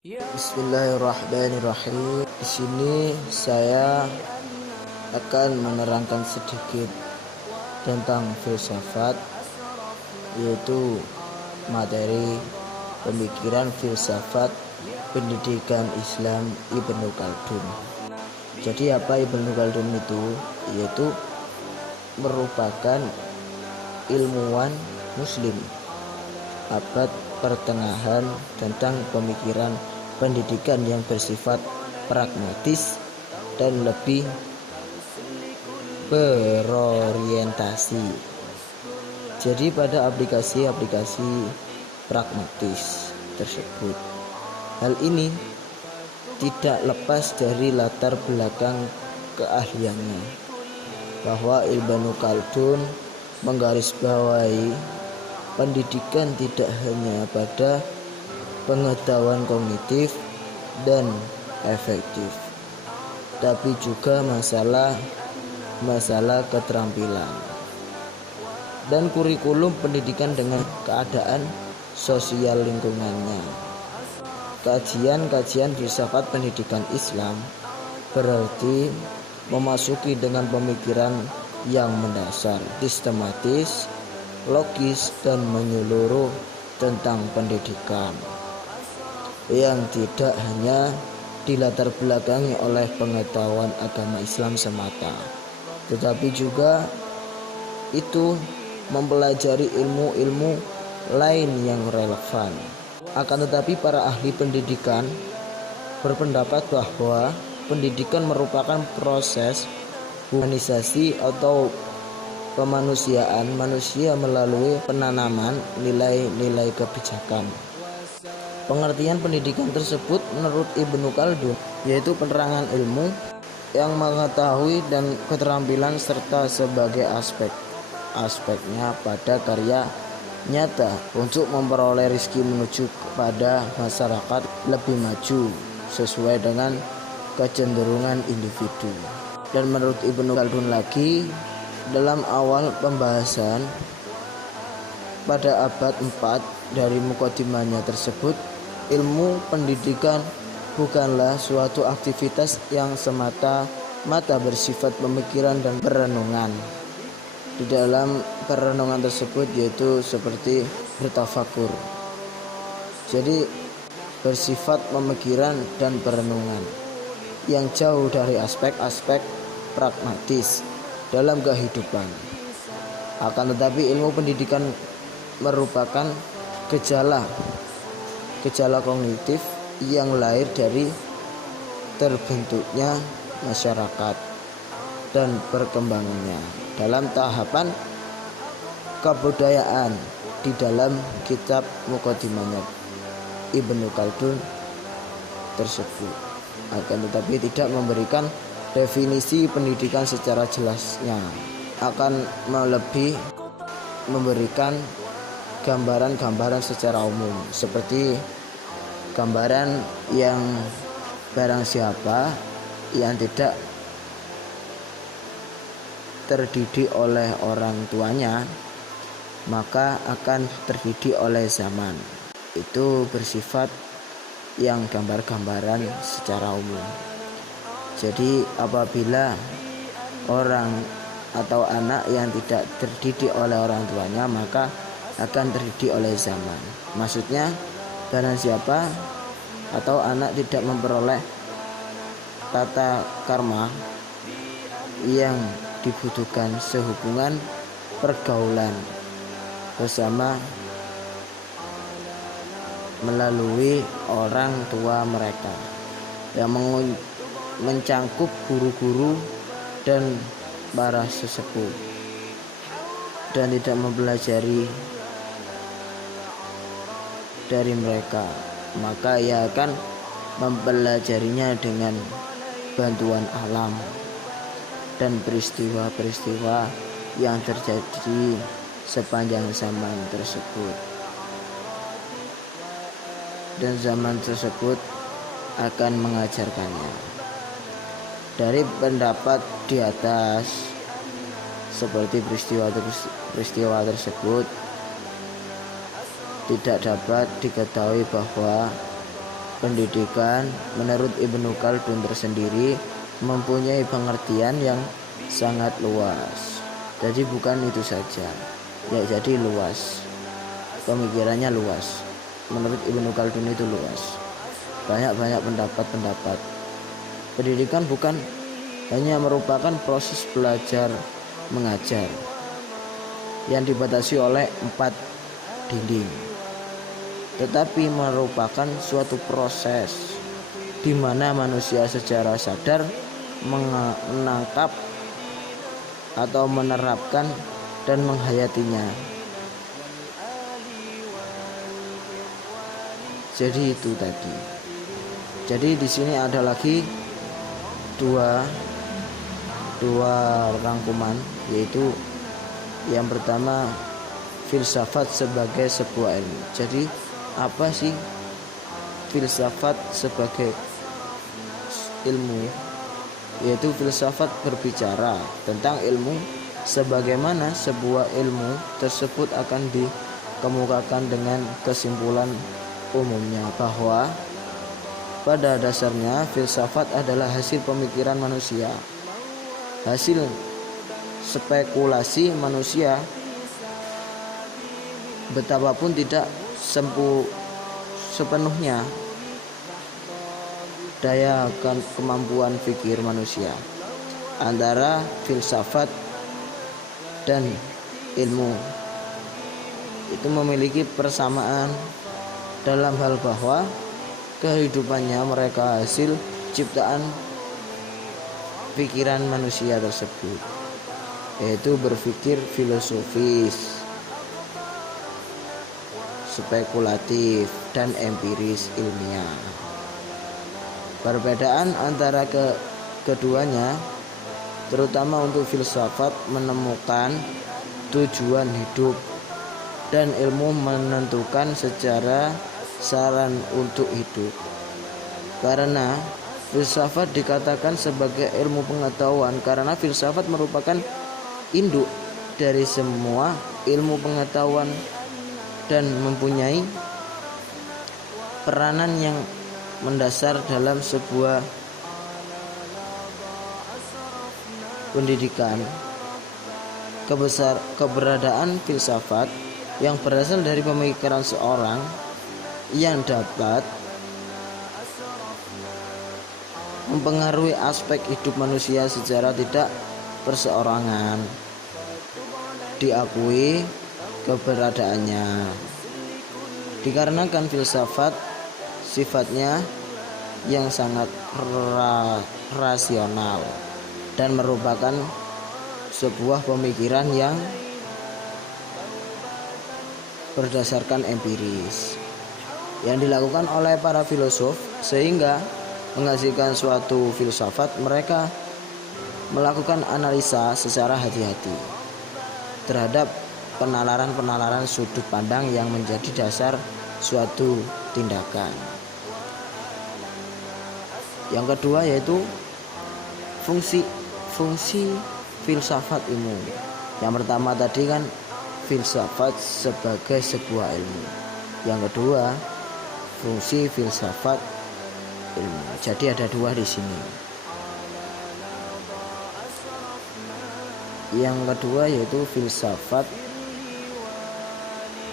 Bismillahirrahmanirrahim. Di sini saya akan menerangkan sedikit tentang filsafat, yaitu materi pemikiran filsafat pendidikan Islam Ibnu Khaldun. Jadi apa Ibnu Khaldun itu? Yaitu merupakan ilmuwan muslim abad pertengahan tentang pemikiran pendidikan yang bersifat pragmatis dan lebih berorientasi. Jadi pada aplikasi-aplikasi pragmatis tersebut, hal ini tidak lepas dari latar belakang keahliannya, bahwa Ibnu Khaldun menggarisbawahi pendidikan tidak hanya pada pengetahuan kognitif dan efektif, tapi juga masalah keterampilan dan kurikulum pendidikan dengan keadaan sosial lingkungannya. Kajian filsafat pendidikan Islam berarti memasuki dengan pemikiran yang mendasar, sistematis, logis, dan menyeluruh tentang pendidikan yang tidak hanya dilatar belakangi oleh pengetahuan agama Islam semata, tetapi juga itu mempelajari ilmu-ilmu lain yang relevan. Akan tetapi para ahli pendidikan berpendapat bahwa pendidikan merupakan proses humanisasi atau kemanusiaan manusia melalui penanaman nilai-nilai kebijakan. Pengertian pendidikan tersebut menurut Ibnu Khaldun yaitu penerangan ilmu yang mengetahui dan keterampilan serta sebagai aspeknya pada karya nyata untuk memperoleh rezeki menuju kepada masyarakat lebih maju sesuai dengan kecenderungan individu. Dan menurut Ibnu Khaldun lagi, dalam awal pembahasan pada abad 4 dari mukadimahnya tersebut, ilmu pendidikan bukanlah suatu aktivitas yang semata-mata bersifat pemikiran dan perenungan. Di dalam perenungan tersebut yaitu seperti bertafakur. Jadi bersifat pemikiran dan perenungan yang jauh dari aspek-aspek pragmatis dalam kehidupan. Akan tetapi ilmu pendidikan merupakan gejala kognitif yang lahir dari terbentuknya masyarakat dan perkembangannya dalam tahapan kebudayaan. Di dalam kitab mukadimahnya Ibnu Khaldun tersebut akan tetapi tidak memberikan definisi pendidikan secara jelasnya, akan lebih memberikan gambaran-gambaran secara umum, seperti gambaran yang barang siapa yang tidak terdidik oleh orang tuanya maka akan terdidik oleh zaman. Itu bersifat yang gambar-gambaran secara umum. Jadi apabila orang atau anak yang tidak terdidik oleh orang tuanya maka akan terdidik oleh zaman. Maksudnya barang siapa atau anak tidak memperoleh tata karma yang dibutuhkan sehubungan pergaulan bersama melalui orang tua mereka yang mencangkup guru-guru dan para sesepuh dan tidak mempelajari dari mereka, maka ia akan mempelajarinya dengan bantuan alam dan peristiwa-peristiwa yang terjadi sepanjang zaman tersebut, dan zaman tersebut akan mengajarkannya. Dari pendapat di atas, seperti peristiwa tersebut tidak dapat diketahui bahwa Pendidikan menurut Ibnu Khaldun tersendiri mempunyai pengertian yang sangat luas. Jadi bukan itu saja, ya jadi luas. Pemikirannya luas. Menurut Ibnu Khaldun itu luas. Banyak pendapat. Pendidikan bukan hanya merupakan proses belajar mengajar yang dibatasi oleh 4 dinding, tetapi merupakan suatu proses di mana manusia secara sadar menangkap atau menerapkan dan menghayatinya. Jadi itu tadi. Jadi di sini ada lagi dua rangkuman, yaitu yang pertama filsafat sebagai sebuah ilmu. Jadi apa sih filsafat sebagai ilmu? Yaitu filsafat berbicara tentang ilmu sebagaimana sebuah ilmu tersebut akan dikemukakan dengan kesimpulan umumnya bahwa pada dasarnya filsafat adalah hasil pemikiran manusia, hasil spekulasi manusia, betapapun tidak sepenuhnya daya kemampuan pikir manusia. Antara filsafat dan ilmu itu memiliki persamaan dalam hal bahwa kehidupannya mereka hasil ciptaan pikiran manusia tersebut, yaitu berpikir filosofis, spekulatif, dan empiris ilmiah. Perbedaan antara keduanya, terutama untuk filsafat, menemukan tujuan hidup dan ilmu menentukan secara saran untuk hidup. Karena filsafat dikatakan sebagai ilmu pengetahuan karena filsafat merupakan induk dari semua ilmu pengetahuan dan mempunyai peranan yang mendasar dalam sebuah pendidikan. Keberadaan filsafat yang berasal dari pemikiran seorang yang dapat mempengaruhi aspek hidup manusia secara tidak perseorangan, diakui keberadaannya. Dikarenakan filsafat sifatnya yang sangat rasional dan merupakan sebuah pemikiran yang berdasarkan empiris yang dilakukan oleh para filosof, sehingga menghasilkan suatu filsafat. Mereka melakukan analisa secara hati-hati terhadap penalaran sudut pandang yang menjadi dasar suatu tindakan. Yang kedua yaitu fungsi filsafat ilmu. Yang pertama tadi kan filsafat sebagai sebuah ilmu. Yang kedua fungsi filsafat ilmu. Jadi ada dua di sini. Yang kedua yaitu filsafat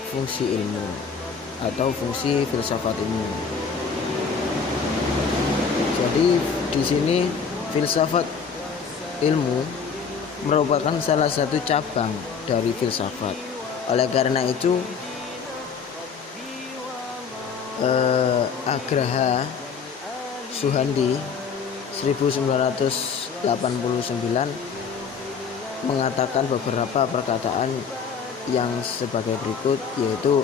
fungsi ilmu atau fungsi filsafat ilmu. Jadi di sini filsafat ilmu merupakan salah satu cabang dari filsafat. Oleh karena itu Agraha Suhandi 1989 mengatakan beberapa perkataan yang sebagai berikut, yaitu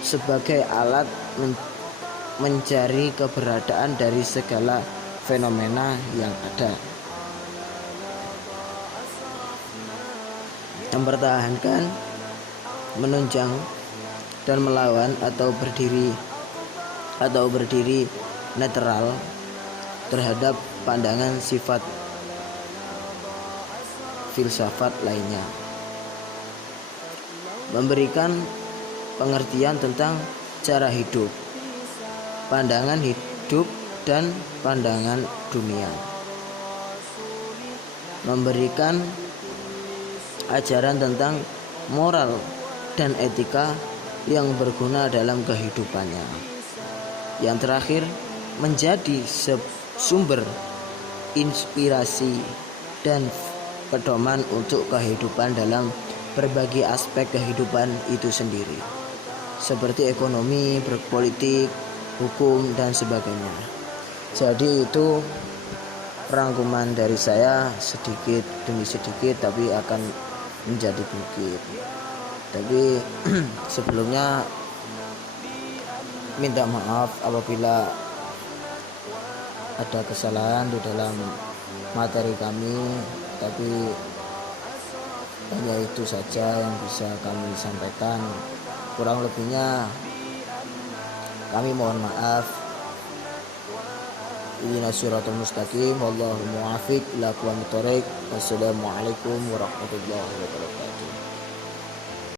sebagai alat mencari keberadaan dari segala fenomena yang ada, mempertahankan, menunjang, dan melawan atau berdiri netral terhadap pandangan sifat filsafat lainnya, memberikan pengertian tentang cara hidup, pandangan hidup dan pandangan dunia. Memberikan ajaran tentang moral dan etika yang berguna dalam kehidupannya. Yang terakhir, menjadi sumber inspirasi dan pedoman untuk kehidupan dalam berbagai aspek kehidupan itu sendiri, seperti ekonomi, berpolitik, hukum, dan sebagainya. Jadi itu rangkuman dari saya, sedikit demi sedikit tapi akan menjadi bukit. Tapi sebelumnya minta maaf apabila ada kesalahan di dalam materi kami, tapi hanya itu saja yang bisa kami sampaikan. Kurang lebihnya kami mohon maaf. Ihdinas siratal mustaqim, wallahu muwaffiq ila aqwamit thoriq. Wassalamualaikum warahmatullahi wabarakatuh.